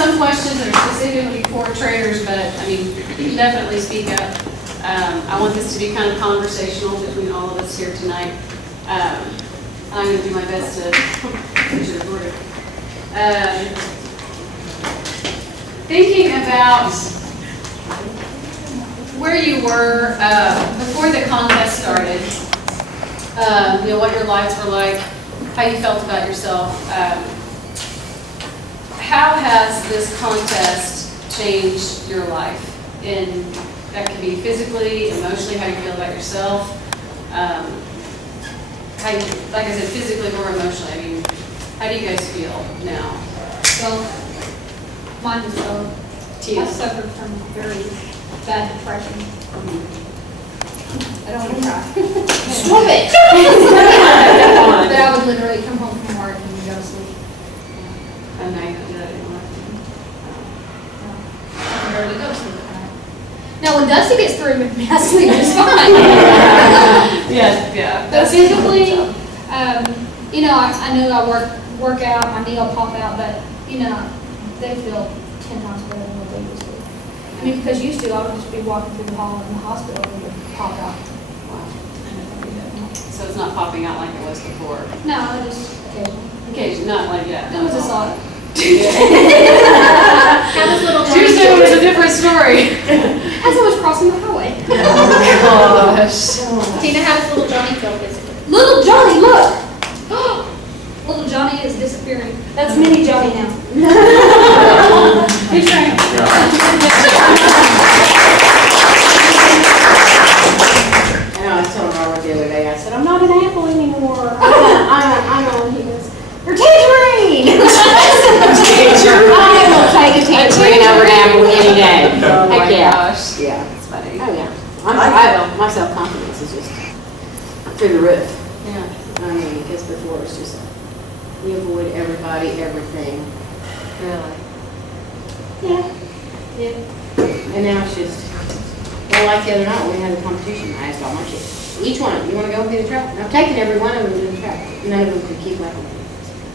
some questions that are specifically for trainers, but I mean, you can definitely speak up. I want this to be kind of conversational between all of us here tonight. I'm going to do my best to push it forward. Thinking about where you were before the contest started, you know, what your lives were like, how you felt about yourself. How has this contest changed your life? That can be physically, emotionally, how you feel about yourself. How you, like I said, physically or emotionally. I mean, how do you guys feel now? Well, mine was low. I suffered from very bad depression. I don't want to cry. Stop it! But I would literally come home from work and go to sleep. Oh, no, you don't do that anymore. I can barely go to sleep at night. Now, when Dusty gets through with me, I sleep just fine. Yeah. But physically, you know, I know I work out, my knee will pop out, but, you know, they feel 10 times better than what they used to. I mean, because used to, I would just be walking through the hall in the hospital and it would pop out. So it's not popping out like it was before. No, I just occasionally. Occasionally, not like that. It was a solid. Tuesday was a different story. As I was crossing the highway. Oh, gosh. Tina, how does little Johnny feel physically? Little Johnny, look! Little Johnny is disappearing. That's mini Johnny now. He's trying. I know, I was telling Robert the other day, I said, I'm not an apple anymore. I know, and he goes, you're tangerine! I will take a tangerine over an apple any day. Oh my Heck yeah. gosh. Yeah. That's funny. Oh, yeah. My self-confidence is just through the roof. Yeah. I mean, because before it's just, you avoid everybody, everything. Really? Yeah. Yeah. And now it's just, well, like the other night, when we had a competition, I asked all my kids, each one, you want to go and do the track? And I've taken every one of them to the track. None of them could keep up with me.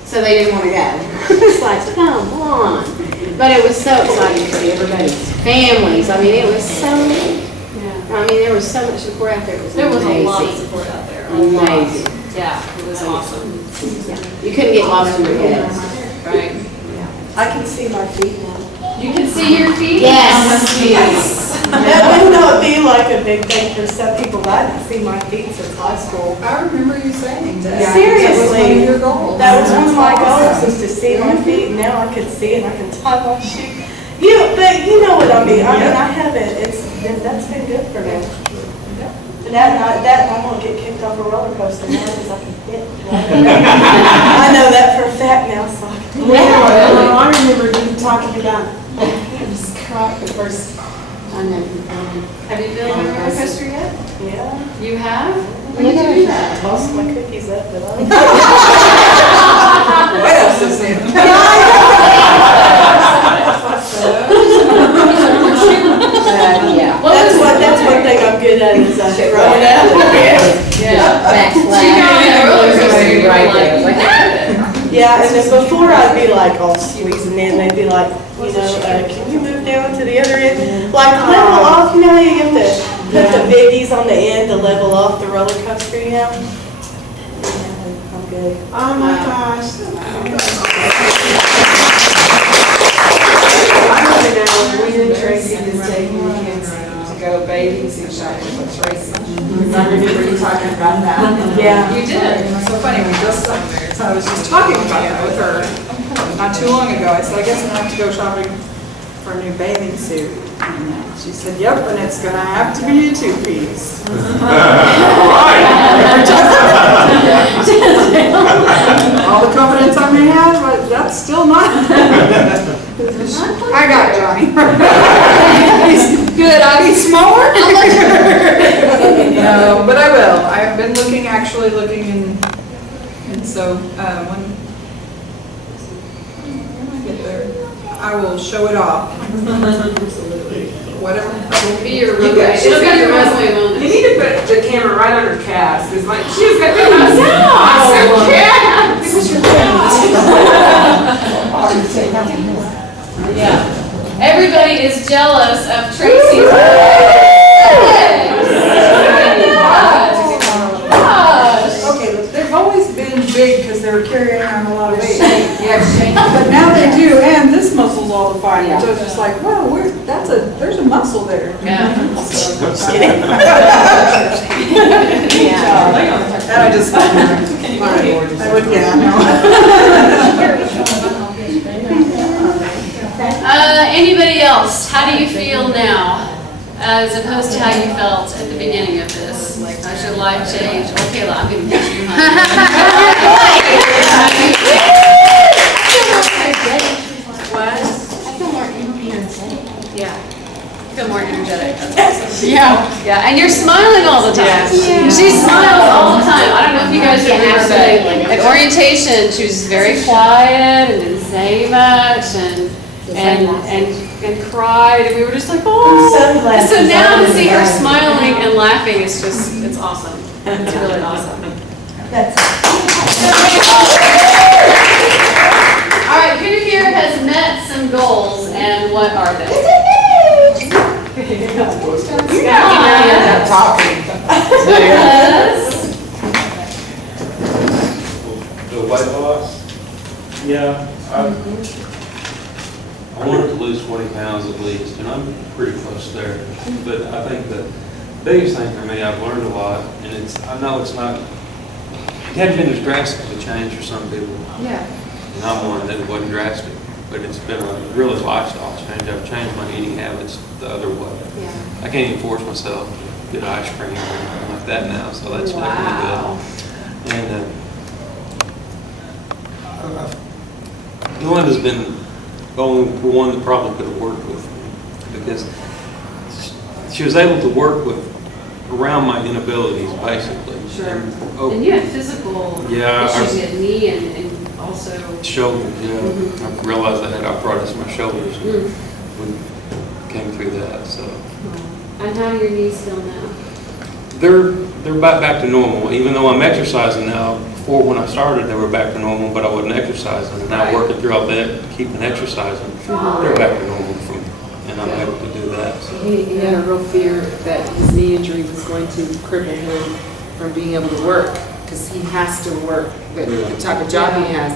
So they didn't want to go. It's like, come on. But it was so exciting to see everybody's families. I mean, it was so neat. Yeah. I mean, there was so much support out there. It was There was amazing. a lot of support out there. A lot. Amazing. Yeah, it was awesome. Yeah. You couldn't get lost in your head. Right. I can see my feet now. You can see your feet? Yes. That would not be like a big thing for some people, but I didn't see my feet since high school. I remember you saying that. Seriously. That was one of your goals. That was one of my goals, was to see my feet, and now I can see it, and I can tie my shoe. But you know what I mean, I haven't, that's been good for me. And that I won't get kicked off a roller coaster now, because I can fit. I know that for a fact now, so. I remember you talking about, just caught the first. I know. Have you been on a roller coaster yet? Yeah. You have? When did you do that? Tossed my cookies up, but I. What else is there? Yeah. That's one thing I'm good at is throwing it out. Yeah. Backslash. So you got on a roller coaster, you were Right like, there. Yeah, and then before I'd be like all squeezing in, they'd be like, you know, can you move down to the other end? Like level off, you know, you have to put the biggies on the end to level off the roller coaster, you know? Yeah, I'm good. Oh my gosh. I want to know when Tracy is taking the kids to go bathing suit shopping with Tracy. I remember you talking about that. Yeah. You did. So funny, I was just talking about that with her not too long ago. I said, I guess I'm gonna have to go shopping for a new bathing suit. And she said, yep, and it's gonna have to be a two-piece. All the confidence I may have, but that's still not. I got it, Johnny. Good, I'll be smaller. No, but I will. I've been actually looking, and so when I get there, I will show it off. Whatever. It'll be your resume. It'll be your resume moment. You need to put the camera right on her calves. It's like, she's got the awesome calves. Yeah. Everybody is jealous of Tracy's. Gosh. Okay, but they've always been big because they were carrying around a lot of weight. But now they do, and this muscle's all defined, so it's just like, wow, there's a muscle there. Yeah. Just kidding. And I just, I would, yeah, I know. Anybody else? How do you feel now, as opposed to how you felt at the beginning of this? How's your life changed? Oh, Kayla, I'm gonna kiss you, honey. What? I feel more energetic. Yeah. You feel more energetic. That's awesome. Yeah, and you're smiling all the time. Yeah. She smiles all the time. I don't know if you guys remember, but at orientation, she was very quiet and didn't say much and cried, and we were just like, oh. Sunglasses So now on to and see her crying. smiling and laughing is just, it's awesome. It's really awesome. That's All right, who here has met some goals, and what are they? Yes. The weight loss? Yeah, I wanted to lose 20 pounds at least, and I'm pretty close there. But I think the biggest thing for me, I've learned a lot, and I know it's not, it hadn't been as drastic of a change for some people. Yeah. And I'm one that wasn't drastic, but it's been a really lifestyle change. I've changed my eating habits the other way. Yeah. I can't even force myself to get ice cream or anything like that now, so that's definitely good. And Glenda's been the only one that probably could have worked with me, because she was able to work with around my inabilities, basically. Sure. And, And you had physical Yeah, issues, you had knee and also. shoulders, yeah. Mhm. I realized I had arthritis in my shoulders Mm. when I came through that, so. And how do your knees feel now? They're about back to normal, even though I'm exercising now. Before, when I started, they were back to normal, but I wasn't exercising. And now Right. working through all that, keeping exercising, they're back to normal and I'm able to do that. So. He had a real fear that his knee injury was going to cripple him from being able to work, because he has to work the type of job he has.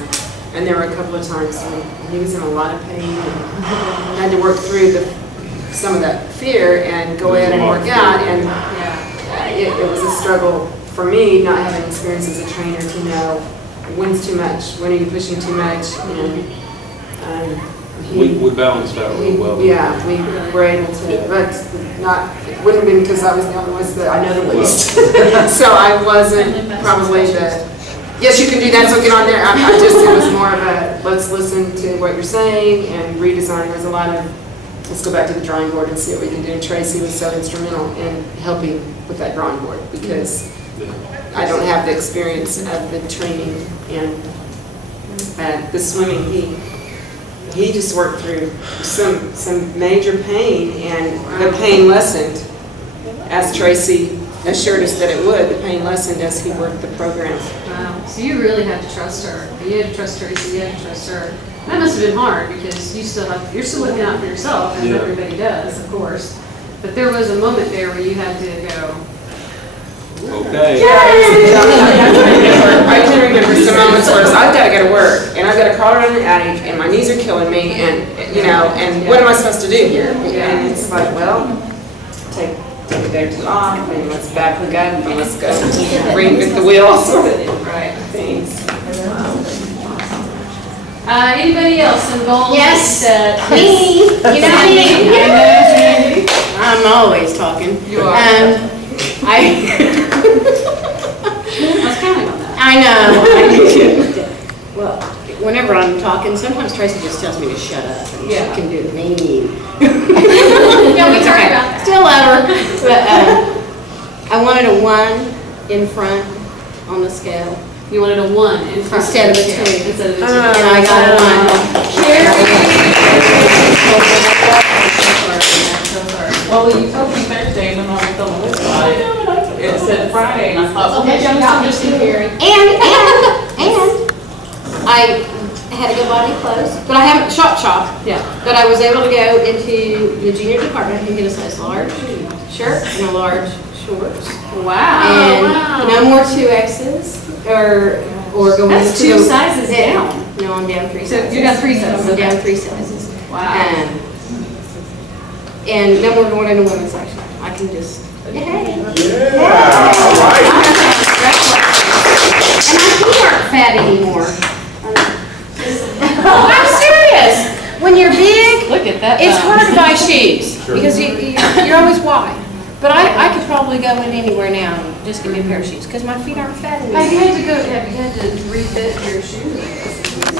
And there were a couple of times when he was in a lot of pain and had to work through some of that fear and go ahead and work out. And it was a struggle for me, not having experience as a trainer, to know when's too much, when are you pushing too much. And We balanced out real well. yeah, we were able to, but it wouldn't have been because I was the only one that I know the least. So I wasn't probably yes, you can do that, so get on there. It was more of a, let's listen to what you're saying and redesign. There was a lot of, let's go back to the drawing board and see what we can do. And Tracy was so instrumental in helping with that drawing board, because I don't have the experience of the training and the swimming. He just worked through some major pain, and the pain lessened as Tracy assured us that it would. The pain lessened as he worked the program. Wow. So you really had to trust her. You had to trust Tracy, you had to trust her. That must have been hard, because you're still looking out for yourself, as everybody does, of course. But there was a moment there where you had to go, Okay. I can remember some moments where I've got to go to work, and I've got to crawl around the attic, and my knees are killing me, and and what am I supposed to do here? And it's like, well, take a day or two off, and let's back look up, and let's go reinvent the wheel, sort of things. Anybody else involved? Yes. Me, you know me. I'm always talking. You are. I was counting on that. I know. Well, whenever I'm talking, sometimes Tracy just tells me to shut up, and Yeah. she can do the mean. Yeah, we It's heard okay. about that. Still love her, but I wanted a 1 in front on the scale You wanted a 1 in front. instead of a 2. Instead of a 2. And I got a 1. Well, you told me Thursday, and then I looked on the website, it said Friday, and I thought, well, maybe I'm just comparing. And I had a good body close. But I haven't shop, Yeah. but I was able to go into the junior department and get a size large shirt and a large shorts. Wow. And no more 2Xs or going into. That's two sizes Yeah. down. No, I'm down 3 So sizes. you're down 3 sizes, I'm okay. down 3 sizes. Wow. And no more going into women's section. I can just, hey. And my feet aren't fat anymore. I'm serious. When you're big, Look at that. it's hard to buy shoes because you're always wide. But I could probably go in anywhere now and just get me a pair of shoes because my feet aren't fat anymore. Have you had to refit your shoes?